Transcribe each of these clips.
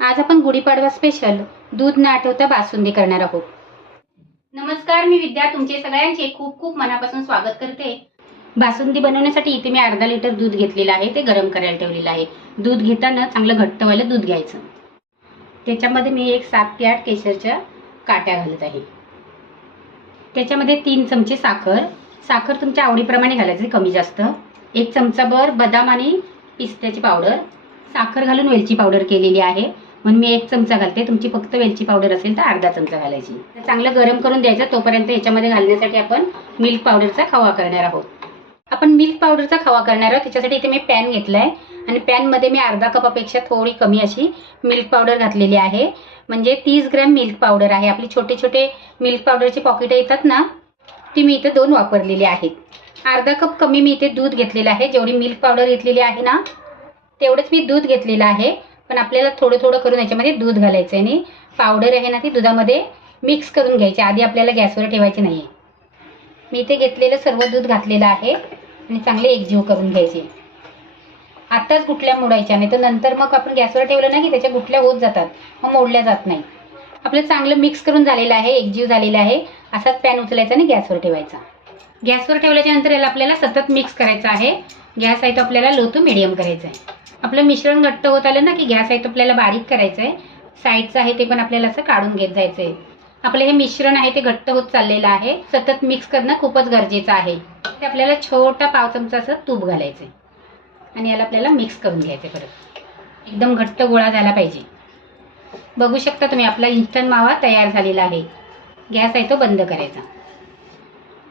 आज आपण गुढीपाडवा स्पेशल दूध न आठवता बासुंदी करणार आहोत। नमस्कार, मी विद्या तुमचे सगळ्यांचे खूप खूप मनापासून स्वागत करते। बासुंदी बनवण्यासाठी इथे मी अर्धा लिटर दूध घेतलेलं आहे, ते गरम करायला ठेवलेलं आहे। दूध घेताना चांगलं घट्ट व्हायला दूध घ्यायचं। त्याच्यामध्ये मी एक 7 ते 8 केशरच्या काट्या घालत आहे। त्याच्यामध्ये 3 चमचे साखर तुमच्या आवडीप्रमाणे घालायची, कमी जास्त। 1 चमचाभर बदाम आणि पिस्त्याची पावडर, साखर घालून वेलची पावडर केलेली आहे म्हणून मी 1 चमचा घालते। तुमची फक्त वेलची पावडर असेल तर अर्धा चमचा घालायची। चांगलं गरम करून द्यायचं। तोपर्यंत याच्यामध्ये घालण्यासाठी आपण मिल्क पावडरचा खवा करणार आहोत। आपण मिल्क पावडरचा खवा करणार आहोत। त्याच्यासाठी इथे मी पॅन घेतलाय आणि पॅन मध्ये मी अर्धा कपापेक्षा थोडी कमी अशी मिल्क पावडर घातलेली आहे। म्हणजे 30 ग्रॅम मिल्क पावडर आहे। आपली छोटे छोटे मिल्क पावडरची पॉकेट येतात ना, ती मी इथे 2 वापरलेली आहेत। अर्धा कप कमी मी इथे दूध घेतलेलं आहे। जेवढी मिल्क पावडर घेतलेली आहे ना, तेवढंच मी दूध घेतलेलं आहे। पण आपल्याला थोडं थोडं करून याच्यामध्ये दूध घालायचं आहे आणि पावडर आहे ना ती दुधामध्ये मिक्स करून घ्यायची। आधी आपल्याला गॅसवर ठेवायची नाहीये। मी इथे घेतलेलं सर्व दूध घातलेलं आहे आणि चांगले एकजीव करून घ्यायचे। आताच गुठल्या मोडायच्या, नाही तर नंतर मग आपण गॅसवर ठेवलं ना की त्याच्या गुठल्या होत जातात, मग मोडल्या जात नाही। आपलं चांगलं मिक्स करून झालेलं आहे, एकजीव झालेलं आहे। असाच पॅन उचलायचा आणि गॅसवर ठेवायचा। गॅसवर ठेवल्याच्या नंतर याला आपल्याला सतत मिक्स करायचं आहे। गॅस आहे तो आपल्याला लो टू मीडियम करायचा आहे। आपलं मिश्रण घट्ट होत आलं ना की गॅस आहे तो आपल्याला बारीक करायचा आहे। साईडचं आहे ते पण आपल्याला असं काढून घेत जायचं आहे। आपलं हे मिश्रण आहे ते घट्ट होत चाललेलं आहे। सतत मिक्स करणं खूपच गरजेचं आहे। ते आपल्याला छोटा पाव चमचा असं तूप घालायचं आणि याला आपल्याला मिक्स करून घ्यायचं परत। एकदम घट्ट गोळा झाला पाहिजे। बघू शकता तुम्ही आपला इन्स्टंट मावा तयार झालेला आहे। गॅस आहे तो बंद करायचा।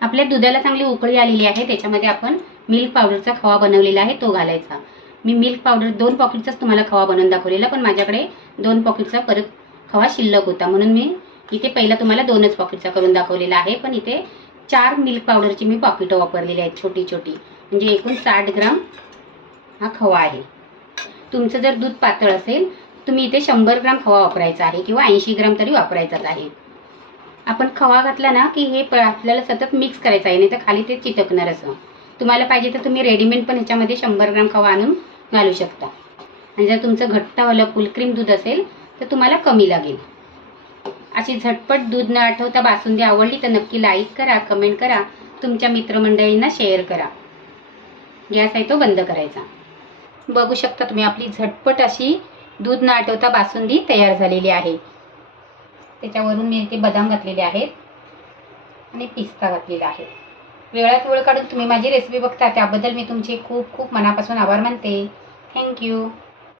आपल्या दुधाला चांगली उकळी आलेली आहे। त्याच्यामध्ये आपण मिल्क पावडरचा खवा बनवलेला आहे तो घालायचा। मी मिल्क पावडर 2 पॉकेटचाच तुम्हाला खवा बनवून दाखवलेला, पण माझ्याकडे 2 पॉकेटचा परत खवा शिल्लक होता म्हणून मी इथे पहिला तुम्हाला 2च पॉकेटचा करून दाखवलेला आहे। पण इथे 4 मिल्क पावडरची मी पॉकेट वापरलेली आहेत, छोटी छोटी। म्हणजे एकूण 60 ग्राम हा खवा आहे। तुमचं जर दूध पातळ असेल तुम्ही इथे 100 ग्राम खवा वापरायचा आहे किंवा 80 ग्राम तरी वापरायचाच आहे। आपण खवा घातला ना की हे आपल्याला सतत मिक्स करायचं आहे, नाही तर खाली ते चिटकणार असं। तुम्हाला पाहिजे तर तुम्ही रेडीमेड पण ह्याच्यामध्ये 100 ग्राम खवा आणून घालू शकता। आणि जर तुमचं घट्टवालं फुल क्रीम दूध असेल तर तुम्हाला कमी लागेल। अशी झटपट दूध न आठवता बासुंदी आवडली तर नक्की लाईक करा, कमेंट करा, तुमच्या मित्रमंडळींना शेअर करा। गॅस आहे तो बंद करायचा। बघू शकता तुम्ही आपली झटपट अशी दूध न आठवता बासुंदी तयार झालेली आहे। त्याच्यावरून मी इथे बदाम घातलेले आहेत आणि पिस्ता घातलेला आहे। वेळात वेळ काढून तुम्ही माझी रेसिपी बघता त्याबद्दल मी तुमचे खूप खूप मनापासून आभार मानते। थँक्यू।